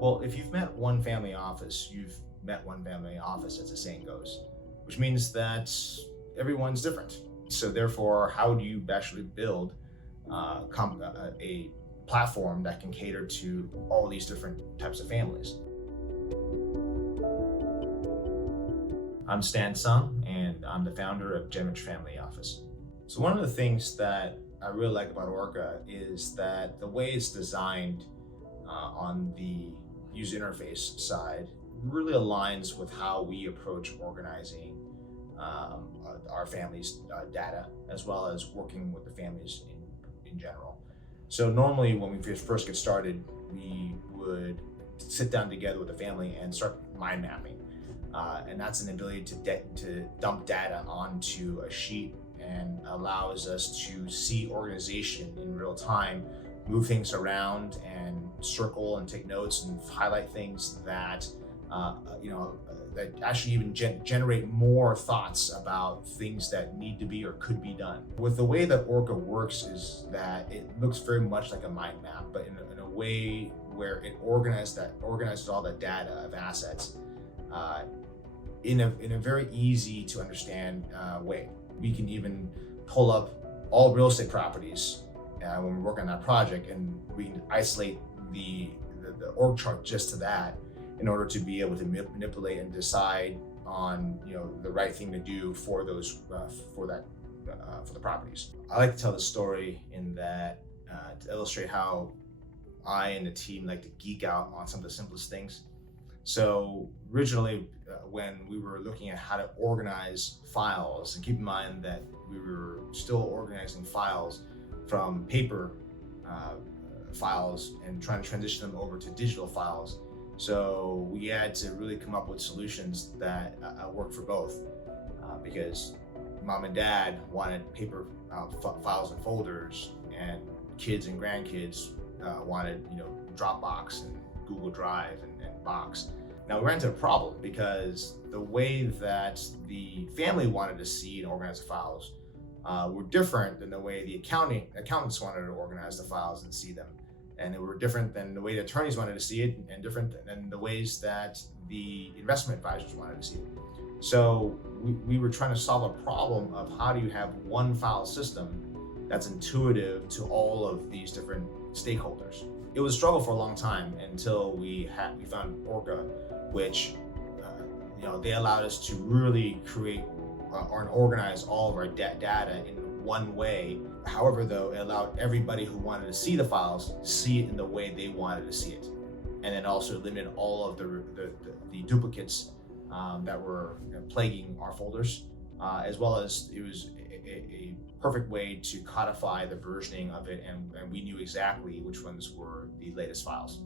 Well, if you've met one family office, you've met one family office, as the saying goes, which means that everyone's different. So therefore, how do you actually build a platform that can cater to all these different types of families? I'm Stan Sung, and I'm the founder of Genrich Family Office. So one of the things that I really like about ORCA is that the way it's designed on the user interface side really aligns with how we approach organizing our family's data, as well as working with the families in general. So normally when we first get started, we would sit down together with the family and start mind mapping. And that's an ability to dump data onto a sheet and allows us to see organization in real time, move things around and circle and take notes and highlight things that that actually even generate more thoughts about things that need to be or could be done. With the way that ORCA works is that it looks very much like a mind map, but in a way where it organizes all the data of assets in a very easy to understand way. We can even pull up all real estate properties when we work on that project, and we can isolate the org chart just to that in order to be able to manipulate and decide on the right thing to do for those for the properties. I like to tell the story in that to illustrate how I and the team like to geek out on some of the simplest things. So originally, when we were looking at how to organize files, and keep in mind that we were still organizing files from paper files and trying to transition them over to digital files. So we had to really come up with solutions that work for both, because mom and dad wanted paper files and folders, and kids and grandkids wanted Dropbox and Google Drive and Box. Now we ran into a problem because the way that the family wanted to see and organize the files were different than the way the accountants wanted to organize the files and see them. And they were different than the way the attorneys wanted to see it, and different than the ways that the investment advisors wanted to see it. So we were trying to solve a problem of how do you have one file system that's intuitive to all of these different stakeholders. It was a struggle for a long time until we found ORCA, which they allowed us to really create or organize all of our data in one way. However, though, it allowed everybody who wanted to see the files see it in the way they wanted to see it, and then also eliminated all of the duplicates that were plaguing our folders, as well as it was a perfect way to codify the versioning of it, and we knew exactly which ones were the latest files.